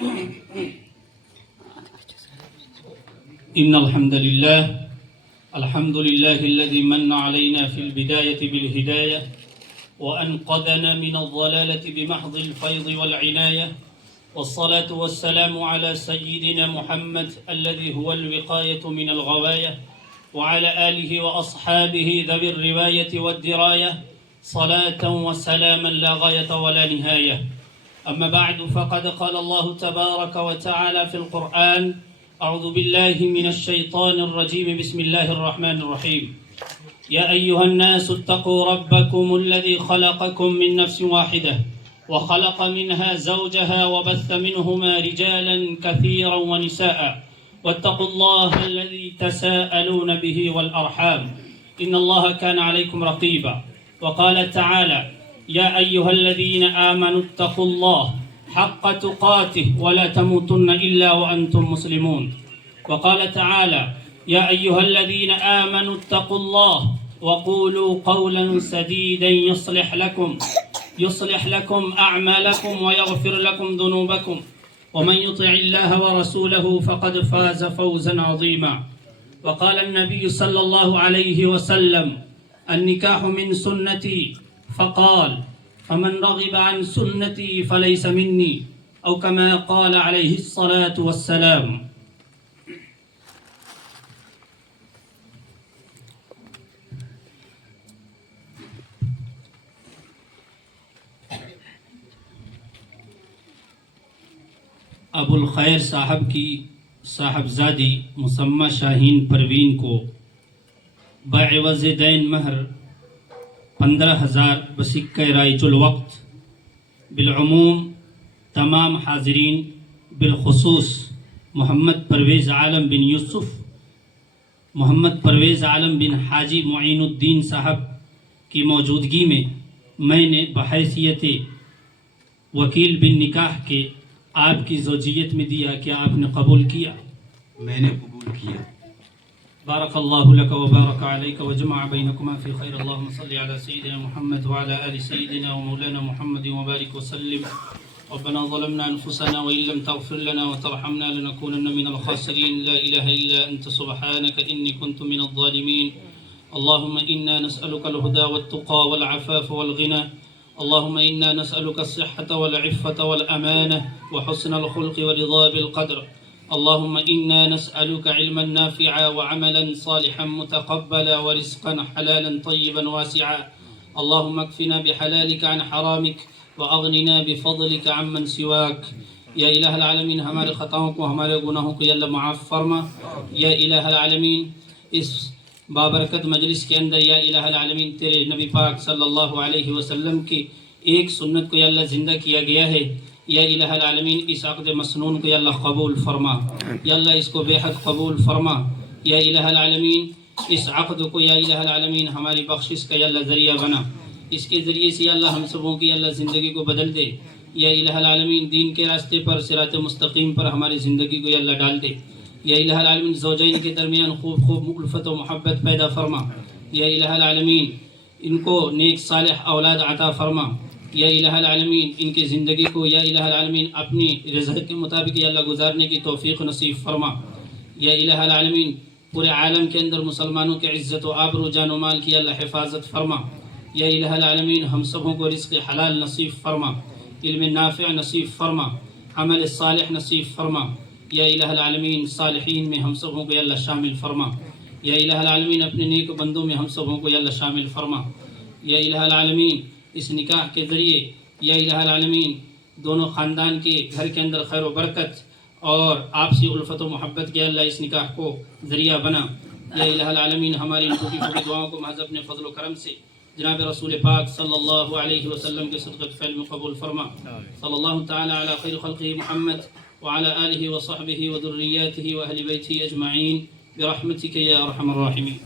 إن الحمد لله الذي من علينا في البداية بالهداية وأنقذنا من الضلالة بمحض الفيض والعناية، والصلاة والسلام على سيدنا محمد الذي هو الوقاية من الغواية، وعلى آله وأصحابه ذوي الرواية والدراية، صلاة وسلاما لا غاية ولا نهاية. أما بعد، فقد قال الله تبارك وتعالى في القرآن: أعوذ بالله من الشيطان الرجيم، بسم الله الرحمن الرحيم. يا أيها الناس اتقوا ربكم الذي خلقكم من نفس واحدة وخلق منها زوجها وبث منهما رجالا كثيرا ونساء، واتقوا الله الذي تساءلون به والأرحام إن الله كان عليكم رقيبا. وقال تعالى: يا أيها الذين آمنوا اتقوا الله حق تقاته ولا تموتن إلا وأنتم مسلمون. وقال تعالى: يا أيها الذين آمنوا اتقوا الله وقولوا قولا سديدا يصلح لكم أعمالكم ويغفر لكم ذنوبكم، ومن يطع الله ورسوله فقد فاز فوزا عظيما. وقال النبي صلى الله عليه وسلم: النكاح من سنتي، فقال: فمن رغب عن سنتي فليس مني، أو كما قال عليه الصلاة والسلام. अबुल खैर साहब की साहबजादी मुसम्मा शाहीन परवीन को बाइवज़ दैन महर 15,000 बसिक्का राइजुल वक्त बिलअमूम तमाम हाज़रीन, बिलखुसूस मोहम्मद परवेज़ आलम बिन यूसुफ, मोहम्मद परवेज़ आलम बिन हाजी मुईनुद्दीन साहब की मौजूदगी में मैंने बहैसियत वकील बिन निकाह के आपकी ज़ौजियत में दिया कि आपने कबूल किया? मैंने कबूल किया। बारकल्लाहु लक व बारक अलैक व जमअ बैनकुमा फी खैर। अल्लाहुम्मा सल्लि अला सय्यिदिना मुहम्मद व अला आलि सय्यिदिना व मौलाना मुहम्मद व बारिक व सल्लिम। रब्बना ज़लमना अनफुसना व इल्लम तग़फिर लना व तरहमना लनकूनन्ना मिनल ख़ासिरीन। ला इलाहा इल्ला अंता सुब्हानका इन्नी कुन्तु मिनज़ ज़ालिमीन। अल्लाहुम्मा इन्ना नस्अलुकल हुदा वत्तुक़ा वल अफ़ाफ़ वल ग़िना। اللهم إنا نسألك الصحة والعفة والأمانة وحسن الخلق ورضا بالقدر. اللهم إنا نسألك علما نافعا وعملا صالحا متقبلا ورزقا حلالا طيبا واسعا. اللهم اكفنا بحلالك عن حرامك وأغننا بفضلك عمن سواك. या इलाह العالمین हमारे ख़ताओं को, हमारे गुनाहों को अल्लाह माफ़ फरमा। या इलाह العالمین इस बाबरकत मजलिस के अंदर या इलाह العالمین तेरे नबी पाक सल्लल्लाहु अलैहि वसल्लम की एक सुन्नत को या अल्लाह ज़िंदा किया गया है। या इलाह العالمین इस अक़द मसनून को या अल्लाह कबूल फरमा, या अल्लाह इसको बेहद कबूल फरमा। या इलाह العالمین इस अक़द को या इलाह العالمین हमारी बख्शिश का या अल्लाह ज़रिया बना। इसके ज़रिए से या अल्लाह हम सबों की अल्लाह ज़िंदगी को बदल दे। या इलाह العالمین दीन के रास्ते पर सिरात मुस्तकीम पर हमारी ज़िंदगी को या अल्लाह डाल दे। या इलाह العالمین ज़ौजैन के दरमियान खूब खूब उल्फत व मोहब्बत पैदा फरमा। या इलाह العالمین इनको नेक सालिह औलाद अता फरमा। या इलाह العالمین इनकी ज़िंदगी को या इलाह العالمین अपनी रज़ा के मुताबिक या अल्लाह गुजारने की तौफ़ीक़ नसीब फरमा। या इलाह العالمین पूरे आलम के अंदर मुसलमानों के इज़्ज़त व आबरू जान व माल की अल्लाह हिफाजत फरमा। या इलाह العالمین हम सबों को रिज़्क़ हलाल नसीब फरमा, इल्म नाफ़िअ नसीब फरमा, अमल सालिह नसीब फरमा। या इलाह العالمین सालिहीन में हम सबों को अल्लाह शामिल फरमा। या इलाह العالمین अपने नेक बंदों में हम सबों को अल्लाह शामिल फरमा। या इलाह العالمین इस निकाह के ज़रिए या इलाह العالمین दोनों ख़ानदान के घर के अंदर खैर व बरकत और आपसी उल्फत व मोहब्बत के अल्लाह इस निकाह को ज़रिया बना। या इलाह العالمین हमारी इन छोटी छोटी दुआओं को महज़ अपने फ़ज़ल व करम से जनाब रसूल पाक सल्लल्लाहु अलैहि वसल्लम के सदक़त फ़ैल में कबूल फरमा। सल्लल्लाहु तआला अला खैर ख़ल्क़िही मुहम्मद व अला आलिहि व सहबिही व ज़ुर्रिय्यतिही व अहलि बैतिही अजमईन बिरहमतिका या अरहमर राहिमीन।